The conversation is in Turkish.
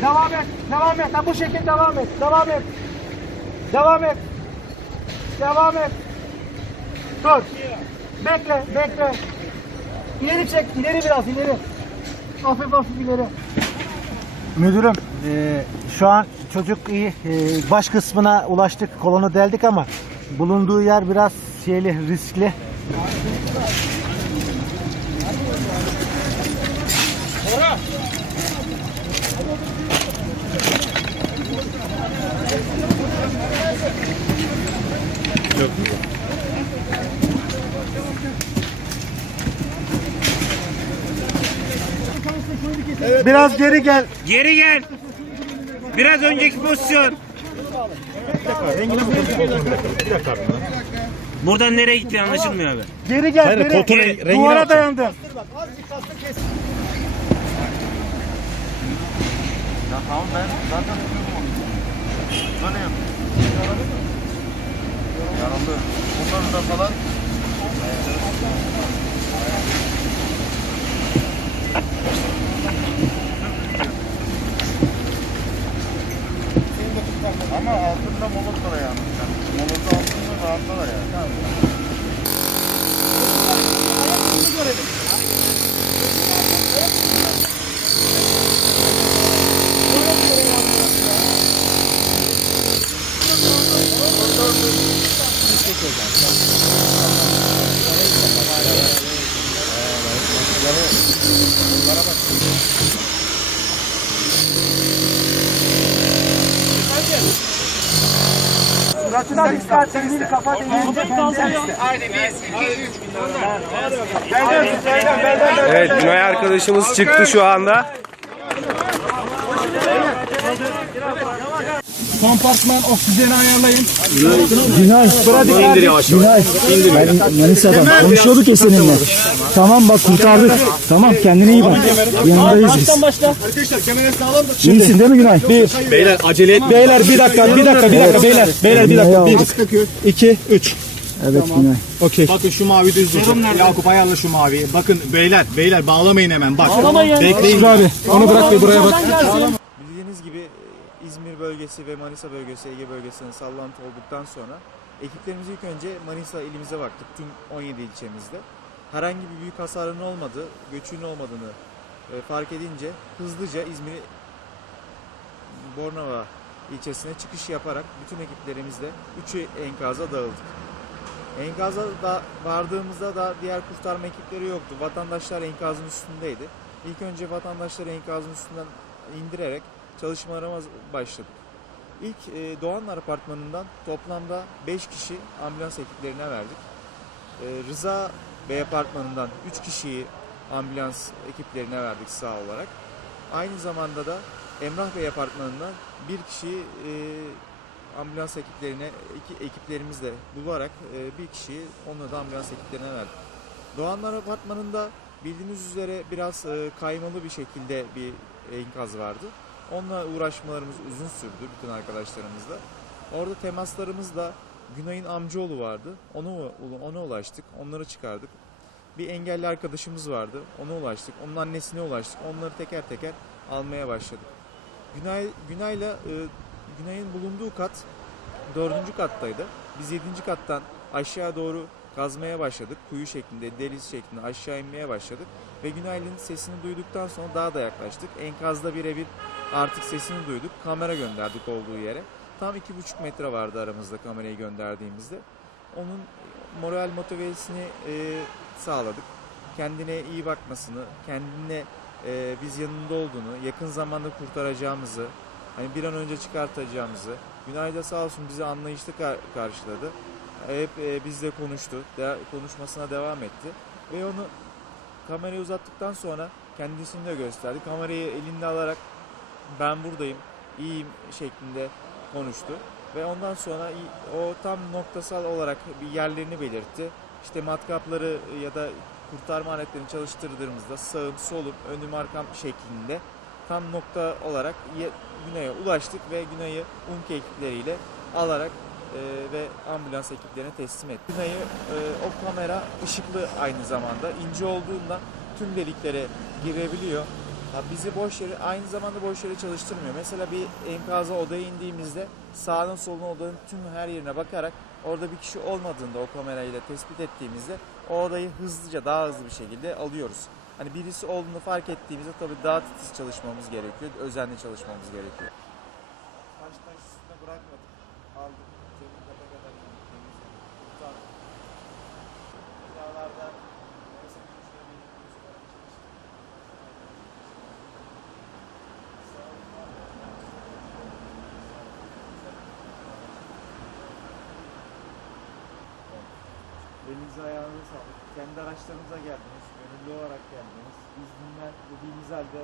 Devam et. Devam et. Ha, bu şekilde devam et. Devam et. Devam et. Devam et. Dur. Bekle. Bekle. İleri çek. ileri biraz. ileri. Hafif hafif ileri. Müdürüm, e, şu an çocuk iyi. E, baş kısmına ulaştık, kolonu deldik ama bulunduğu yer biraz şeyli, riskli. Biraz geri gel. Geri gel. Biraz önceki pozisyon. Buradan nereye gitti anlaşılmıyor abi. Geri gel. Hayır, geri. koltuğun Geri. rengini Duvara yapacağım. dayandın. Yaralı. Bunların da falan Ama altında molot var yani. Molotu altında rahatlar ya. Suratına dikkat. Elini kafa değince Evet Günay arkadaşımız çıktı şu anda. Kompartman oksijeni ayarlayın. Günay. İndir yavaş Günay. Ben Manisa'dan konuşuyorduk ya seninle. Tamam bak kurtardık. Tamam kendine iyi bak. Yanındayız biz. Arkadaşlar kemerleri sağlam da. İyisin değil mi Günay? Bir. Beyler acele et. Beyler bir dakika bir dakika bir dakika beyler. Beyler bir dakika. Bir, iki, üç. Evet Günay. Okey. Bakın şu mavi düz duracak. Yakup ayarla şu maviyi. Bakın beyler, beyler bağlamayın hemen. Bak. Bekleyin. Şükrü abi onu bırak bir buraya bak. İzmir bölgesi ve Manisa bölgesi, Ege bölgesine sallantı olduktan sonra ekiplerimiz ilk önce Manisa ilimize baktık tüm 17 ilçemizde. Herhangi bir büyük hasarın olmadığı, göçün olmadığını e, fark edince hızlıca İzmir Bornova ilçesine çıkış yaparak bütün ekiplerimizle 3 enkaza dağıldık. Enkaza da vardığımızda da diğer kurtarma ekipleri yoktu. Vatandaşlar enkazın üstündeydi. İlk önce vatandaşları enkazın üstünden indirerek çalışmalarıma başladık. İlk e, Doğanlar Apartmanı'ndan toplamda 5 kişi ambulans ekiplerine verdik. E, Rıza Bey Apartmanı'ndan 3 kişiyi ambulans ekiplerine verdik sağ olarak. Aynı zamanda da Emrah Bey Apartmanı'ndan bir kişiyi e, ambulans ekiplerine iki ekiplerimizle bularak e, bir kişiyi onunla da ambulans ekiplerine verdik. Doğanlar Apartmanı'nda bildiğiniz üzere biraz e, kaymalı bir şekilde bir enkaz vardı. Onunla uğraşmalarımız uzun sürdü bütün arkadaşlarımızla. Orada temaslarımızla Günay'ın amcaoğlu vardı. Ona, ona ulaştık. Onları çıkardık. Bir engelli arkadaşımız vardı. Ona ulaştık. Onun annesine ulaştık. Onları teker teker almaya başladık. Günay Günay'la e, Günay'ın bulunduğu kat dördüncü kattaydı. Biz yedinci kattan aşağı doğru kazmaya başladık. Kuyu şeklinde, deliz şeklinde aşağı inmeye başladık. Ve Günay'ın sesini duyduktan sonra daha da yaklaştık. Enkazda birebir artık sesini duyduk. Kamera gönderdik olduğu yere. Tam iki buçuk metre vardı aramızda kamerayı gönderdiğimizde. Onun moral motivesini e, sağladık. Kendine iyi bakmasını, kendine e, biz yanında olduğunu, yakın zamanda kurtaracağımızı, hani bir an önce çıkartacağımızı. Günay sağ olsun bizi anlayışlı kar- karşıladı. Hep e, bizle konuştu, de- konuşmasına devam etti. Ve onu kamerayı uzattıktan sonra kendisini de gösterdi. Kamerayı elinde alarak ben buradayım, iyiyim şeklinde konuştu. Ve ondan sonra o tam noktasal olarak bir yerlerini belirtti. İşte matkapları ya da kurtarma aletlerini çalıştırdığımızda sağım, solum, önüm, arkam şeklinde tam nokta olarak ye- Güney'e ulaştık ve Güney'i UMKE ekipleriyle alarak e, ve ambulans ekiplerine teslim ettik. Güney'i e, o kamera ışıklı aynı zamanda ince olduğundan tüm deliklere girebiliyor. Ha, bizi boş yere, aynı zamanda boş yere çalıştırmıyor. Mesela bir enkaza odaya indiğimizde sağına soluna odanın tüm her yerine bakarak orada bir kişi olmadığında o kamerayla tespit ettiğimizde o odayı hızlıca daha hızlı bir şekilde alıyoruz. Hani birisi olduğunu fark ettiğimizde tabii daha titiz çalışmamız gerekiyor, özenli çalışmamız gerekiyor. Taş taş üstüne bırakmadık, aldık, Kendi araçlarınıza geldiniz. Gönüllü olarak geldiniz. Biz bunlar dediğimiz halde